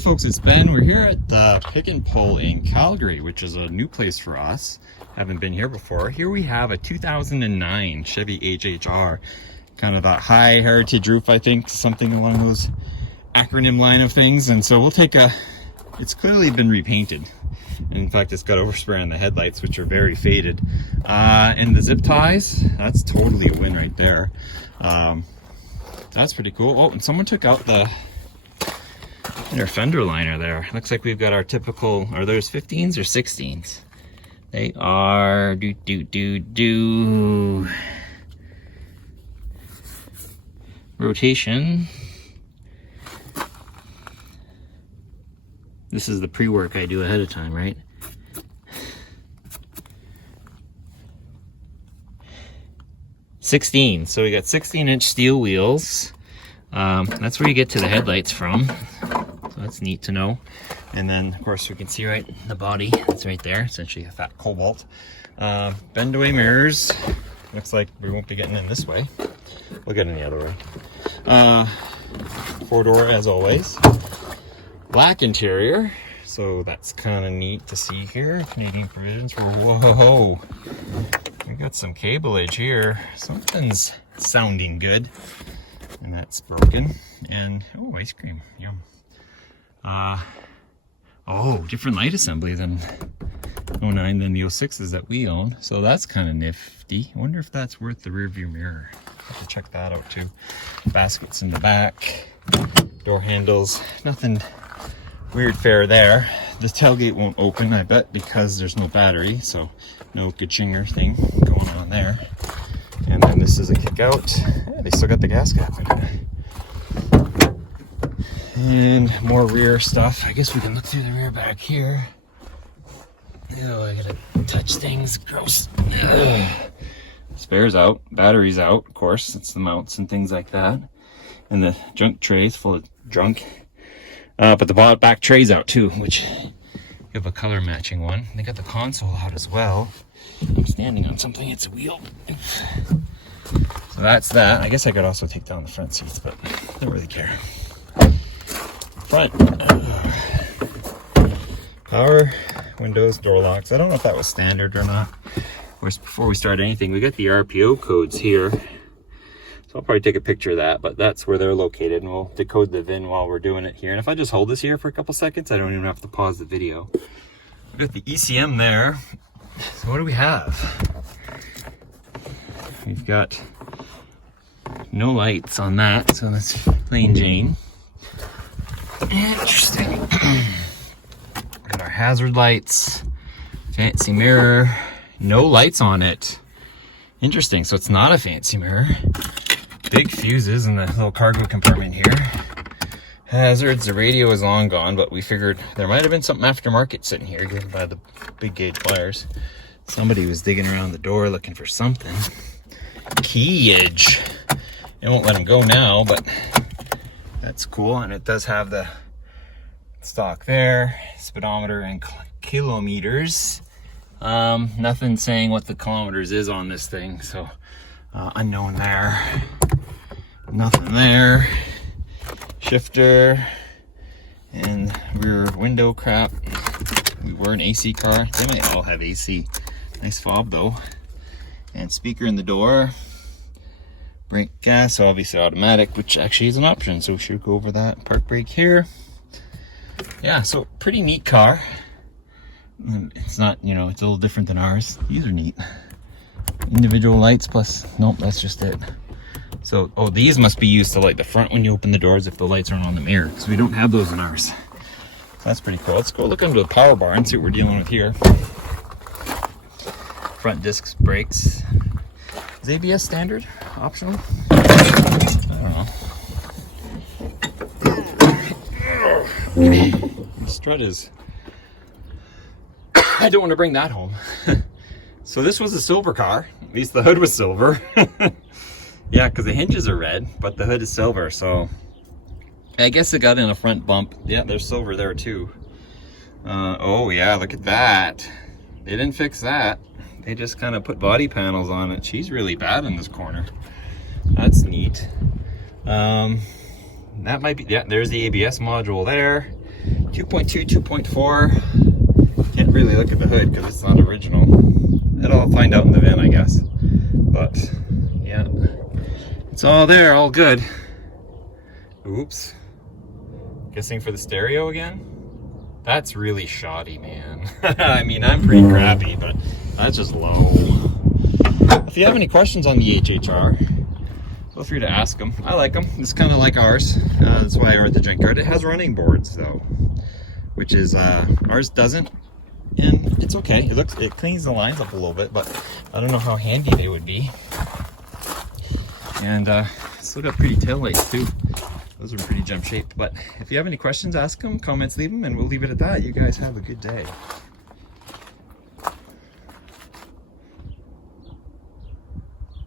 folks, it's Ben. We're here at the Pick and Pull in Calgary, which is a new place for us. Haven't been here before. Here we have a 2009 Chevy HHR, kind of that high heritage roof, I think, something along those acronym line of things. And so we'll take a, it's clearly been repainted. And in fact, it's got overspray on the headlights, which are very faded. And the zip ties, that's totally a win right there. That's pretty cool. Oh, and someone took out their fender liner there. Looks like we've got our typical, are those 15s or 16s? They are rotation. This is the pre-work I do ahead of time, right? '16. So we got 16-inch steel wheels. That's where you get to the headlights from. So that's neat to know. And then, of course, we can see right the body. It's right there, essentially a fat cobalt. Bend-away mirrors. Looks like we won't be getting in this way. We'll get in the other way. Four-door, as always. Black interior. So that's kind of neat to see here. Canadian provisions for, whoa. We got some cableage here. Something's sounding good. And that's broken. And, oh, ice cream. Yum. Oh, different light assembly than 09 than the 06s that we own. So that's kind of nifty. I wonder if that's worth the rear view mirror. Have to check that out too. Baskets in the back. Door handles. Nothing weird fare there. The tailgate won't open, I bet, because there's no battery. So no Gachinger thing going on there. And then this is a kick out. Yeah, they still got the gas cap in it. And more rear stuff. I guess we can look through the rear back here. Oh, I gotta touch things. Gross. Ugh. Spares out. Batteries out, of course. It's the mounts and things like that. And the junk trays full of junk. But the back tray's out too, which you have a color matching one. They got the console out as well. I'm standing on something, it's a wheel. So that's that. I guess I could also take down the front seats, but I don't really care. Front. Power windows, door locks. I don't know if that was standard or not. Of course, before we start anything, we got the RPO codes here. So I'll probably take a picture of that, but that's where they're located, and we'll decode the VIN while we're doing it here. And if I just hold this here for a couple seconds, I don't even have to pause the video. We got the ECM there. So what do we have? We've got no lights on that, so that's plain Jane. Interesting. Got our hazard lights, fancy mirror, no lights on it. Interesting, so it's not a fancy mirror. Big fuses in the little cargo compartment here. Hazards, the radio is long gone, but we figured there might have been something aftermarket sitting here given by the big gauge wires. Somebody was digging around the door looking for something. Keyage. It won't let him go now, but that's cool. And it does have the stock there, speedometer and kilometers. Nothing saying what the kilometers is on this thing, so unknown there. Nothing there. Shifter and rear window crap. We were an AC car. They might all have AC. Nice fob though. And speaker in the door. Brake gas, obviously automatic, which actually is an option, so we should go over that. Park brake here. Yeah, so pretty neat car. It's not, you know, it's a little different than ours. These are neat. Individual lights plus, nope, that's just it. So, oh, these must be used to light the front when you open the doors if the lights aren't on the mirror, because we don't have those in ours. So that's pretty cool. Let's go look under the power bar and see what we're dealing with here. Front disc brakes. Is ABS standard? Optional? I don't know. The strut is... I don't want to bring that home. So this was a silver car. At least the hood was silver. Yeah, because the hinges are red, but the hood is silver, so... I guess it got in a front bump. Yeah, there's silver there too. Oh yeah, look at that. They didn't fix that. They just kind of put body panels on it. She's really bad in this corner. That's neat. That might be, yeah, there's the ABS module there. 2.2, 2.4. Can't really look at the hood because it's not original. That I'll find out in the van, I guess. But yeah, it's all there, all good. Oops. Guessing for the stereo again? That's really shoddy, man. I mean, I'm pretty crappy, but that's just low. If you have any questions on the HHR, feel free to ask them. I like them. It's kind of like ours. That's why I ordered the Junkyard. It has running boards though, which is ours doesn't, and it's okay. It cleans the lines up a little bit, but I don't know how handy they would be. And still got pretty tail lights too. Those are pretty gem shaped. But if you have any questions, ask them. Comments, leave them, and we'll leave it at that. You guys have a good day.